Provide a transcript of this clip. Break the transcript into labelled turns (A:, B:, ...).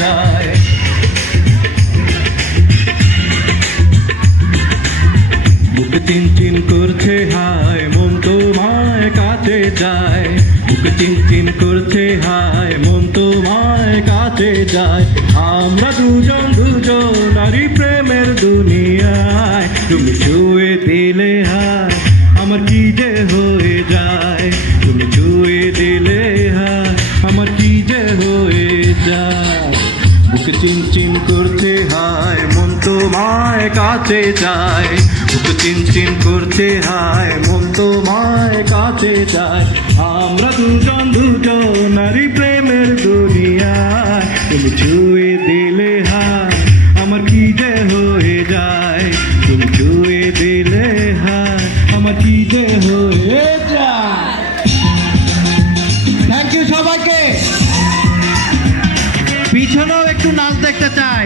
A: যায় বুক চিন চিন করছে হায়, মন তোমায় কাছে যায়। বুক চিন চিন করছে হায়, মন তোমায় কাছে যায়। আমরা দুজন দুজন, নারী প্রেমের দুনিয়ায়। তুমি ছুঁয়ে দিলে হায়, আমার কি যে হয়ে যায়। তুমি ছুঁয়ে যায়। বুকে চিন চিম করতে হায়, মন তোমায় কাছে যায় বুকে চিন চিম করতে হায়, মন তোমায় কাছে যায় আমরা দুজন দুজন নারী প্রেমের দুনিয়ায়, তুমি ছুঁয়ে দিলে
B: পিছনেও একটু নাচ দেখতে চাই।